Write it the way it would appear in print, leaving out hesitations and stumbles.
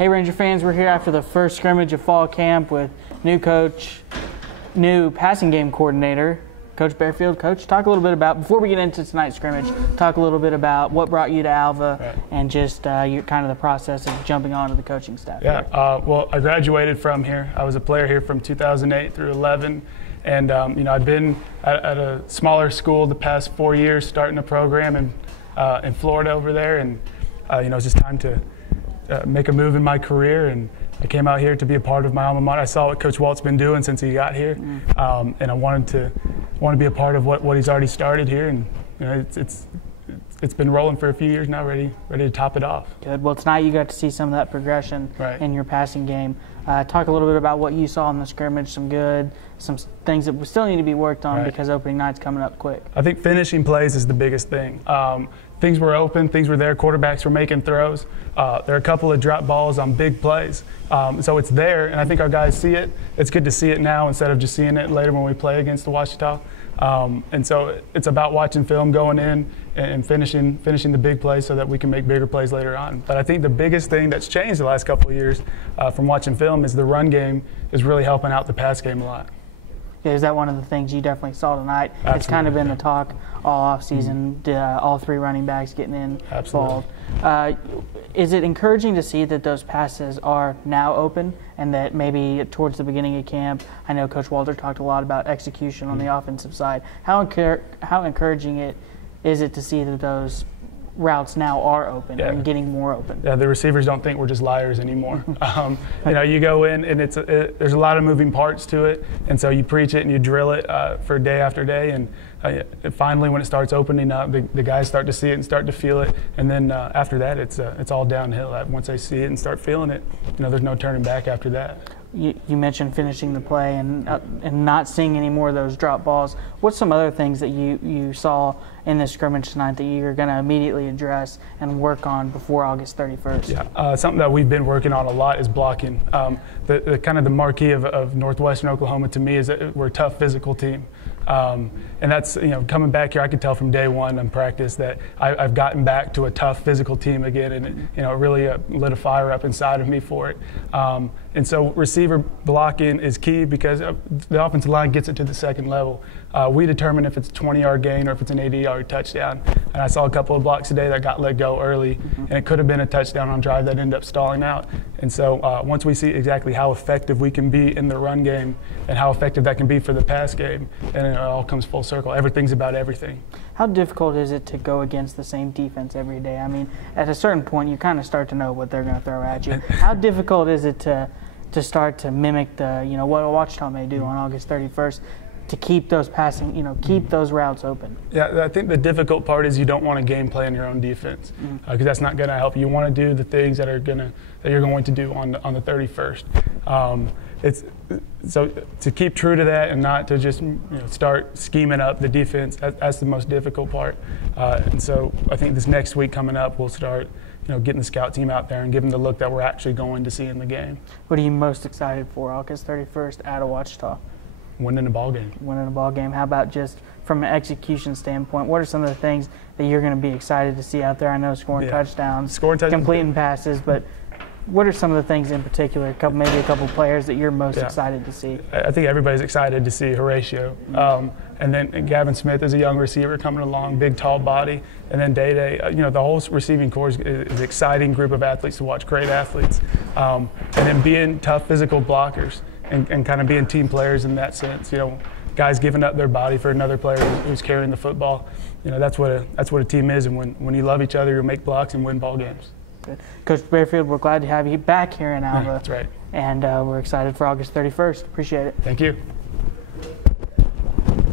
Hey Ranger fans, we're here after the first scrimmage of fall camp with new coach, new passing game coordinator, Coach Barefield. Coach, talk a little bit about, before we get into tonight's scrimmage, talk a little bit about what brought you to Alva and just your kind of the process of jumping onto the coaching staff. Yeah, well, I graduated from here. I was a player here from 2008 through 11. And, you know, I've been at a smaller school the past 4 years, starting a program in Florida over there. And, you know, it's just time to make a move in my career. And I came out here to be a part of my alma mater. I saw what Coach Walt's been doing since he got here. And I wanted to be a part of what he's already started here. And, you know, it's been rolling for a few years now, ready to top it off. Good. Well, tonight you got to see some of that progression in your passing game. Talk a little bit about what you saw in the scrimmage, some things that still need to be worked on because opening night's coming up quick. I think finishing plays is the biggest thing. Things were open, things were there, quarterbacks were making throws. There are a couple of drop balls on big plays. So it's there, and I think our guys see it. It's good to see it now instead of just seeing it later when we play against the Ouachita. And so it's about watching film, going in and finishing the big plays so that we can make bigger plays later on. But I think the biggest thing that's changed the last couple of years from watching film is the run game is really helping out the pass game a lot. Yeah, is that one of the things you definitely saw tonight? Absolutely. It's kind of been the talk all offseason, all three running backs getting involved. Is it encouraging to see that those passes are now open and that maybe towards the beginning of camp, I know Coach Walter talked a lot about execution on the offensive side. How encouraging is it to see that those routes now are open and getting more open? Yeah, the receivers don't think we're just liars anymore. You know, you go in and there's a lot of moving parts to it, and so you preach it and you drill it for day after day, and finally when it starts opening up, the guys start to see it and start to feel it, and then after that it's all downhill. Once they see it and start feeling it, you know, there's no turning back after that. You mentioned finishing the play and not seeing any more of those drop balls. What's some other things that you saw in this scrimmage tonight that you're going to immediately address and work on before August 31st? Yeah, something that we've been working on a lot is blocking. The kind of the marquee of Northwestern Oklahoma to me is that we're a tough physical team. And that's, you know, coming back here, I could tell from day one in practice that I've gotten back to a tough physical team again, and you know, it really lit a fire up inside of me for it. And so receiver blocking is key because the offensive line gets it to the second level. We determine if it's a 20-yard gain or if it's an 80-yard touchdown. And I saw a couple of blocks today that got let go early, and it could have been a touchdown on a drive that ended up stalling out. And so once we see exactly how effective we can be in the run game and how effective that can be for the pass game, and it all comes full circle. Everything's about everything. How difficult is it to go against the same defense every day? I mean, at a certain point, you kind of start to know what they're going to throw at you. How difficult is it to start to mimic what Ouachita may do on August 31st to keep those passing, keep those routes open? Yeah, I think the difficult part is you don't want to game plan your own defense because that's not going to help you. You want to do the things that you're going to do on the 31st. So to keep true to that and not to just start scheming up the defense, that's the most difficult part. And so I think this next week coming up, we'll start getting the scout team out there and giving the look that we're actually going to see in the game. What are you most excited for August 31st at Ouachita? Winning a ball game. Winning a ball game. How about just from an execution standpoint? What are some of the things that you're going to be excited to see out there? I know scoring touchdowns, completing passes, but what are some of the things in particular, maybe a couple players that you're most excited to see? I think everybody's excited to see Horatio. And then Gavin Smith is a young receiver coming along, big, tall body. And then Day-Day, the whole receiving corps is an exciting group of athletes to watch, great athletes. And then being tough physical blockers and kind of being team players in that sense. Guys giving up their body for another player who's carrying the football. That's what a team is. And when you love each other, you'll make blocks and win ball games. Good. Coach Barefield, we're glad to have you back here in Alva. That's right. And we're excited for August 31st. Appreciate it. Thank you.